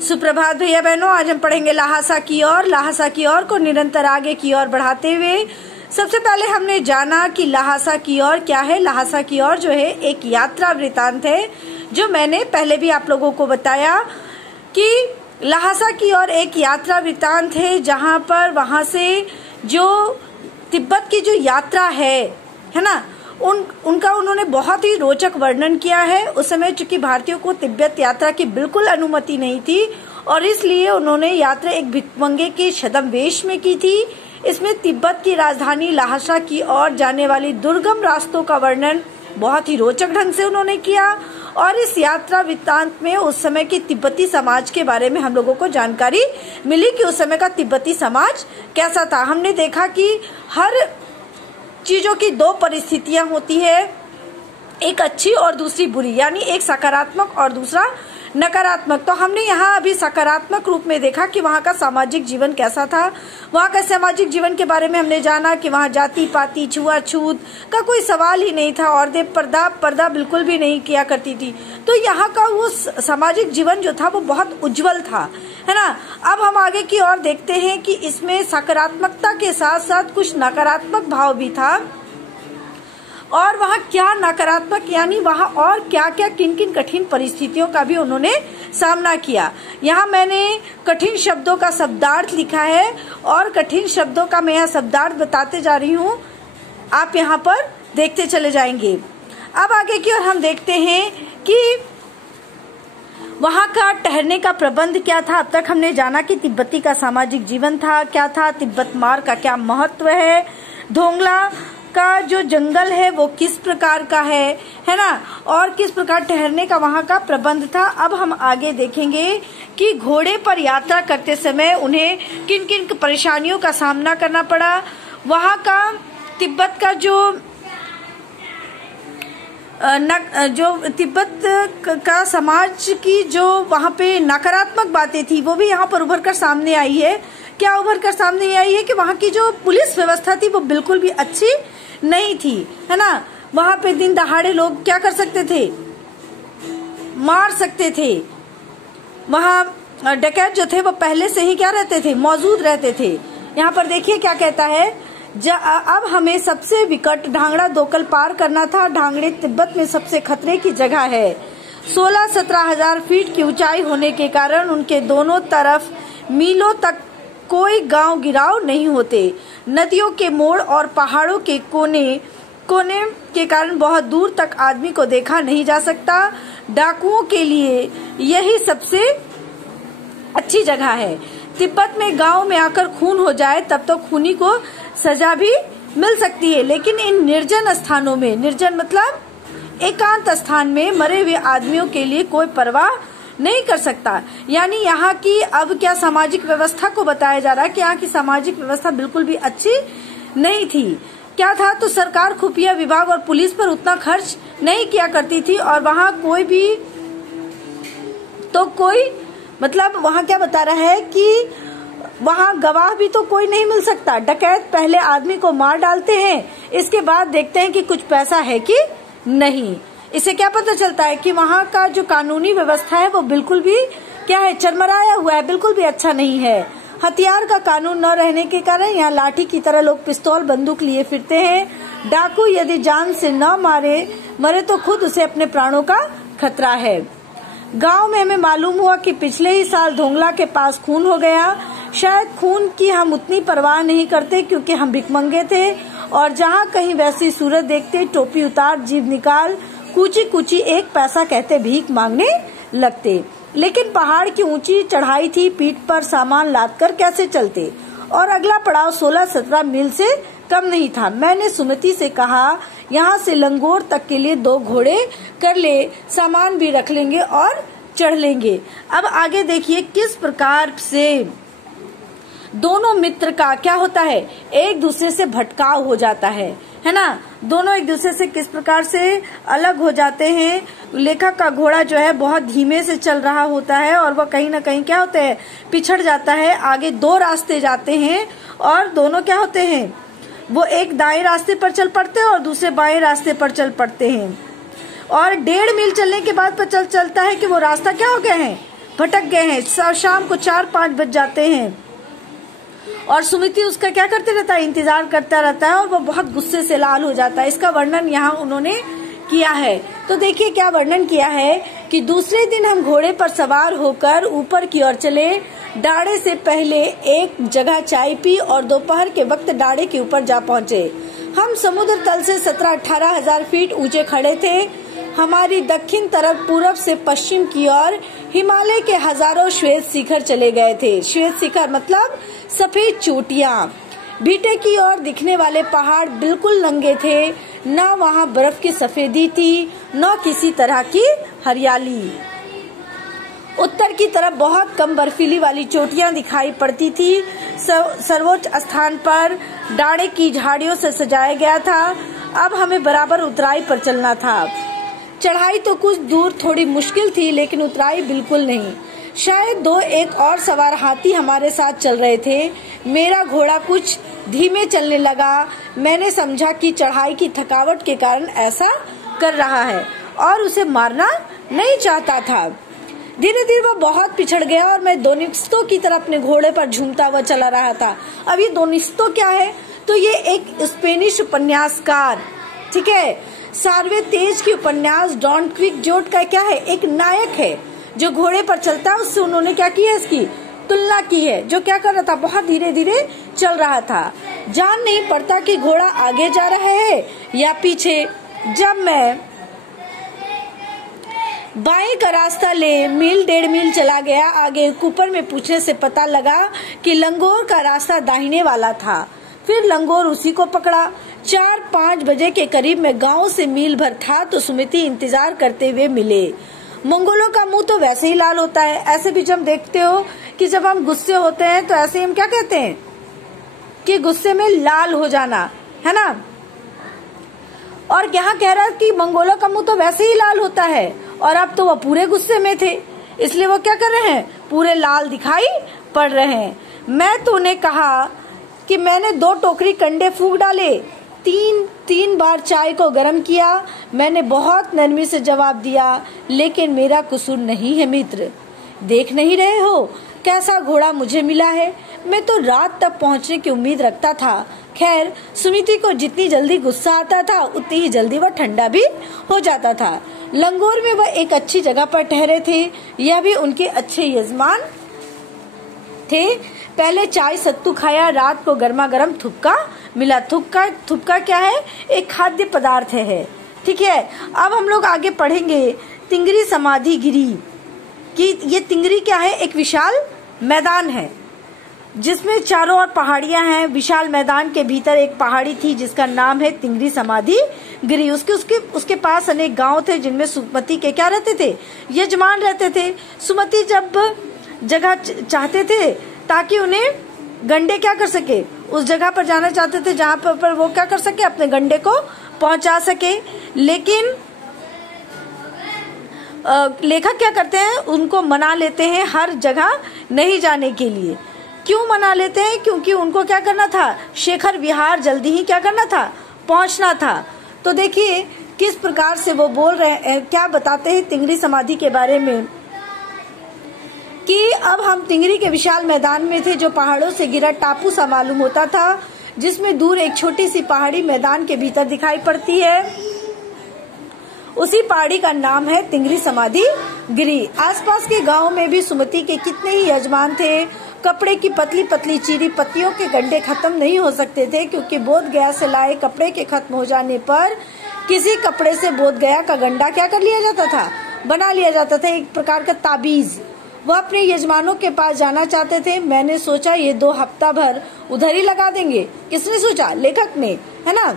सुप्रभात भैया बहनों, आज हम पढ़ेंगे ल्हासा की ओर। ल्हासा की ओर को निरंतर आगे की ओर बढ़ाते हुए सबसे पहले हमने जाना कि ल्हासा की ओर क्या है। ल्हासा की ओर जो है एक यात्रा वृतांत है, जो मैंने पहले भी आप लोगों को बताया कि ल्हासा की ओर एक यात्रा वृतांत है, जहां पर वहां से जो तिब्बत की जो यात्रा है ना, उनका उन्होंने बहुत ही रोचक वर्णन किया है। उस समय चूंकि भारतीयों को तिब्बत यात्रा की बिल्कुल अनुमति नहीं थी और इसलिए उन्होंने यात्रा एक भिखमंगे के छद्मवेश में की थी। इसमें तिब्बत की राजधानी ल्हासा की ओर जाने वाली दुर्गम रास्तों का वर्णन बहुत ही रोचक ढंग से उन्होंने किया और इस यात्रा वृत्तांत में उस समय के तिब्बती समाज के बारे में हम लोगों को जानकारी मिली कि उस समय का तिब्बती समाज कैसा था। हमने देखा कि हर चीजों की दो परिस्थितियां होती है, एक अच्छी और दूसरी बुरी, यानी एक सकारात्मक और दूसरा नकारात्मक। तो हमने यहाँ अभी सकारात्मक रूप में देखा कि वहाँ का सामाजिक जीवन कैसा था। वहाँ का सामाजिक जीवन के बारे में हमने जाना कि वहाँ जाति पाति छुआछूत का कोई सवाल ही नहीं था, औरतें पर्दा बिल्कुल भी नहीं किया करती थी। तो यहाँ का वो सामाजिक जीवन जो था वो बहुत उज्जवल था, है ना। अब हम आगे की ओर देखते हैं कि इसमें सकारात्मकता के साथ साथ कुछ नकारात्मक भाव भी था। और वहाँ क्या नकारात्मक, यानी वहाँ और क्या क्या किन किन कठिन परिस्थितियों का भी उन्होंने सामना किया। यहाँ मैंने कठिन शब्दों का शब्दार्थ लिखा है और कठिन शब्दों का मैं यहाँ शब्दार्थ बताते जा रही हूँ, आप यहाँ पर देखते चले जाएंगे। अब आगे की ओर हम देखते हैं कि वहाँ का ठहरने का प्रबंध क्या था। अब तक हमने जाना कि तिब्बती का सामाजिक जीवन था क्या था, तिब्बत मार्ग का क्या महत्व है, धोंगला का जो जंगल है वो किस प्रकार का है ना, और किस प्रकार ठहरने का वहाँ का प्रबंध था। अब हम आगे देखेंगे कि घोड़े पर यात्रा करते समय उन्हें किन किन परेशानियों का सामना करना पड़ा। वहाँ का तिब्बत का जो तिब्बत का समाज की जो वहाँ पे नकारात्मक बातें थी वो भी यहाँ पर उभर कर सामने आई है। क्या उभर कर सामने आई है कि वहाँ की जो पुलिस व्यवस्था थी वो बिल्कुल भी अच्छी नहीं थी, है ना। वहाँ पे दिन दहाड़े लोग क्या कर सकते थे, मार सकते थे। वहाँ डकैत जो थे वो पहले से ही क्या रहते थे, मौजूद रहते थे। यहाँ पर देखिए क्या कहता है, अब हमें सबसे विकट ढांगड़ा दोकल पार करना था। ढांगड़े तिब्बत में सबसे खतरे की जगह है। 16-17 हजार फीट की ऊंचाई होने के कारण उनके दोनों तरफ मीलों तक कोई गांव गिराव नहीं होते। नदियों के मोड़ और पहाड़ों के कोने के कारण बहुत दूर तक आदमी को देखा नहीं जा सकता। डाकुओं के लिए यही सबसे अच्छी जगह है। तिब्बत में गांव में आकर खून हो जाए तब तो खूनी को सजा भी मिल सकती है, लेकिन इन निर्जन स्थानों में, निर्जन मतलब एकांत स्थान में मरे हुए आदमियों के लिए कोई परवाह नहीं कर सकता। यानी यहाँ की अब क्या सामाजिक व्यवस्था को बताया जा रहा है कि यहाँ की सामाजिक व्यवस्था बिल्कुल भी अच्छी नहीं थी। क्या था, तो सरकार खुफिया विभाग और पुलिस पर उतना खर्च नहीं किया करती थी और वहाँ मतलब वहाँ क्या बता रहा है कि वहाँ गवाह भी तो कोई नहीं मिल सकता। डकैत पहले आदमी को मार डालते हैं, इसके बाद देखते हैं कि कुछ पैसा है कि नहीं। इससे क्या पता चलता है कि वहाँ का जो कानूनी व्यवस्था है वो बिल्कुल भी क्या है, चरमराया हुआ है, बिल्कुल भी अच्छा नहीं है। हथियार का कानून न रहने के कारण यहाँ लाठी की तरह लोग पिस्तौल बंदूक लिए फिरते हैं। डाकू यदि जान से न मरे तो खुद उसे अपने प्राणों का खतरा है। गांव में हमें मालूम हुआ कि पिछले ही साल धोंगला के पास खून हो गया। शायद खून की हम उतनी परवाह नहीं करते क्योंकि हम भिखमंगे थे और जहाँ कहीं वैसी सूरत देखते टोपी उतार जीभ निकाल कूची कूची एक पैसा कहते भीख मांगने लगते। लेकिन पहाड़ की ऊंची चढ़ाई थी, पीठ पर सामान लाद कर कैसे चलते, और अगला पड़ाव 16-17 मील से कम नहीं था। मैंने सुमति से कहा यहाँ से लंगोर तक के लिए 2 घोड़े कर ले, सामान भी रख लेंगे और चढ़ लेंगे। अब आगे देखिए किस प्रकार से दोनों मित्र का क्या होता है, एक दूसरे से भटकाव हो जाता है ना। दोनों एक दूसरे से किस प्रकार से अलग हो जाते हैं। लेखक का घोड़ा जो है बहुत धीमे से चल रहा होता है और वह कहीं ना कहीं क्या होता है, पिछड़ जाता है। आगे 2 रास्ते जाते हैं और दोनों क्या होते हैं, वो एक दाएं रास्ते पर चल पड़ते हैं और दूसरे बाएं रास्ते पर चल पड़ते हैं। और 1.5 मील चलने के बाद पता चलता है कि वो रास्ता क्या हो गया है, भटक गए हैं, शाम को 4-5 बज जाते हैं और सुमिति उसका क्या करते रहता है, इंतजार करता रहता है और वो बहुत गुस्से से लाल हो जाता है। इसका वर्णन यहाँ उन्होंने किया है। तो देखिए क्या वर्णन किया है कि दूसरे दिन हम घोड़े पर सवार होकर ऊपर की ओर चले। डाड़े से पहले एक जगह चाय पी और दोपहर के वक्त डाड़े के ऊपर जा पहुंचे। हम समुद्र तल से 17-18 हजार फीट ऊंचे खड़े थे। हमारी दक्षिण तरफ पूरब से पश्चिम की ओर हिमालय के हजारों श्वेत शिखर चले गए थे। श्वेत शिखर मतलब सफेद चोटियां। बीटे की ओर दिखने वाले पहाड़ बिल्कुल नंगे थे, न वहाँ बर्फ की सफेदी थी, न किसी तरह की हरियाली। उत्तर की तरफ बहुत कम बर्फीली वाली चोटियां दिखाई पड़ती थी। सर्वोच्च स्थान पर डाढ़े की झाड़ियों से सजाया गया था। अब हमें बराबर उतराई पर चलना था। चढ़ाई तो कुछ दूर थोड़ी मुश्किल थी, लेकिन उतराई बिल्कुल नहीं। शायद 2-1 और सवार हाथी हमारे साथ चल रहे थे। मेरा घोड़ा कुछ धीमे चलने लगा। मैंने समझा कि चढ़ाई की थकावट के कारण ऐसा कर रहा है और उसे मारना नहीं चाहता था। धीरे धीरे वह बहुत पिछड़ गया और मैं दोनिस्तो की तरफ अपने घोड़े पर झूमता हुआ चला रहा था। अब ये दोनिस्तो क्या है? तो ये एक स्पेनिश उपन्यासकार, ठीक है, सार्वे तेज की उपन्यास डॉन क्विक्सोट का क्या है, एक नायक है जो घोड़े पर चलता है। उससे उन्होंने क्या किया, इसकी तुलना की है। जो क्या कर रहा था, बहुत धीरे धीरे चल रहा था। जान नहीं पड़ता कि घोड़ा आगे जा रहा है या पीछे। जब मैं बाएं का रास्ता ले मील 1.5 मील चला गया आगे, कुपर में पूछने से पता लगा कि लंगोर का रास्ता दाहिने वाला था। फिर लंगोर उसी को पकड़ा। 4-5 बजे के करीब मैं गांव से मील भर था तो सुमिति इंतजार करते हुए मिले। मंगोलों का मुंह तो वैसे ही लाल होता है। ऐसे भी जब देखते हो कि जब हम गुस्से होते हैं तो ऐसे हम क्या कहते हैं कि गुस्से में लाल हो जाना, है ना। और यहाँ कह रहा है कि मंगोलों का मुंह तो वैसे ही लाल होता है और अब तो वो पूरे गुस्से में थे, इसलिए वो क्या कर रहे हैं, पूरे लाल दिखाई पड़ रहे हैं। मैं तो उन्हें कहा कि मैंने 2 टोकरी कंडे फूंक डाले, 3 बार चाय को गर्म किया। मैंने बहुत नरमी से जवाब दिया, लेकिन मेरा कसूर नहीं है मित्र। देख नहीं रहे हो कैसा घोड़ा मुझे मिला है। मैं तो रात तक पहुंचने की उम्मीद रखता था। खैर, सुमिति को जितनी जल्दी गुस्सा आता था उतनी ही जल्दी वह ठंडा भी हो जाता था। लंगोर में वह एक अच्छी जगह पर ठहरे थे। यह भी उनके अच्छे यजमान थे। पहले चाय सत्तू खाया, रात को गर्मा गर्म थुपका मिला। थुपका क्या है, एक खाद्य पदार्थ है, ठीक है। अब हम लोग आगे पढ़ेंगे तिंगरी समाधि गिरी कि ये तिंगरी क्या है, एक विशाल मैदान है जिसमें चारों ओर पहाड़ियां हैं। विशाल मैदान के भीतर एक पहाड़ी थी जिसका नाम है तिंगरी समाधि गिरी। उसके पास अनेक गांव थे जिनमें सुमति के क्या रहते थे, यजमान रहते थे। सुमति जब जगह चाहते थे ताकि उन्हें गंडे क्या कर सके, उस जगह पर जाना चाहते थे जहां पर वो क्या कर सके, अपने गंडे को पहुंचा सके। लेकिन लेखक क्या करते हैं, उनको मना लेते हैं हर जगह नहीं जाने के लिए। क्यों मना लेते हैं, क्योंकि उनको क्या करना था, शेखर विहार जल्दी ही क्या करना था, पहुंचना था। तो देखिए किस प्रकार से वो बोल रहे हैं, क्या बताते हैं तिंगरी समाधि के बारे में कि अब हम तिंगरी के विशाल मैदान में थे जो पहाड़ों से घिरा टापू सा मालूम होता था, जिसमें दूर एक छोटी सी पहाड़ी मैदान के भीतर दिखाई पड़ती है। उसी पहाड़ी का नाम है तिंगरी समाधि गिरी। आसपास के गांव में भी सुमति के कितने ही यजमान थे। कपड़े की पतली पतली चीरी पत्तियों के गंडे खत्म नहीं हो सकते थे, क्योंकि बोध गया से लाए कपड़े के खत्म हो जाने पर किसी कपड़े से बोध गया का गंडा क्या कर लिया जाता था, बना लिया जाता था, एक प्रकार का ताबीज। वह अपने यजमानों के पास जाना चाहते थे। मैंने सोचा ये 2 हफ्ता भर उधर ही लगा देंगे। किसने सोचा, लेखक ने, है ना।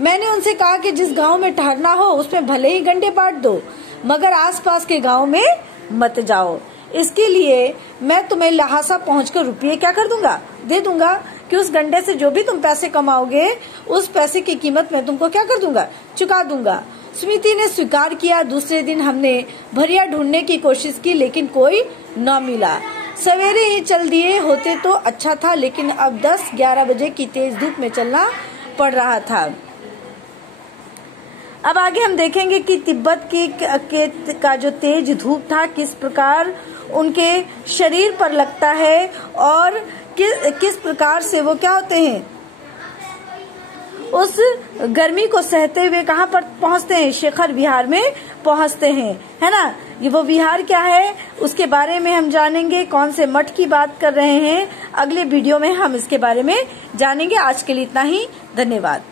मैंने उनसे कहा कि जिस गांव में ठहरना हो उसमें भले ही गंडे बांट दो, मगर आसपास के गांव में मत जाओ। इसके लिए मैं तुम्हें लहासा पहुंचकर रुपये क्या कर दूंगा, दे दूंगा, कि उस गंडे से जो भी तुम पैसे कमाओगे उस पैसे की कीमत मैं तुमको क्या कर दूंगा, चुका दूंगा। सुमिति ने स्वीकार किया। दूसरे दिन हमने भरिया ढूंढने की कोशिश की, लेकिन कोई न मिला। सवेरे ही चल दिए होते तो अच्छा था, लेकिन अब 10-11 बजे की तेज धूप में चलना पड़ रहा था। अब आगे हम देखेंगे कि तिब्बत का जो तेज धूप था किस प्रकार उनके शरीर पर लगता है और किस प्रकार से वो क्या होते हैं, उस गर्मी को सहते हुए कहाँ पर पहुंचते हैं, शिखर विहार में पहुंचते हैं, है ना। ये वो विहार क्या है उसके बारे में हम जानेंगे, कौन से मठ की बात कर रहे हैं, अगले वीडियो में हम इसके बारे में जानेंगे। आज के लिए इतना ही, धन्यवाद।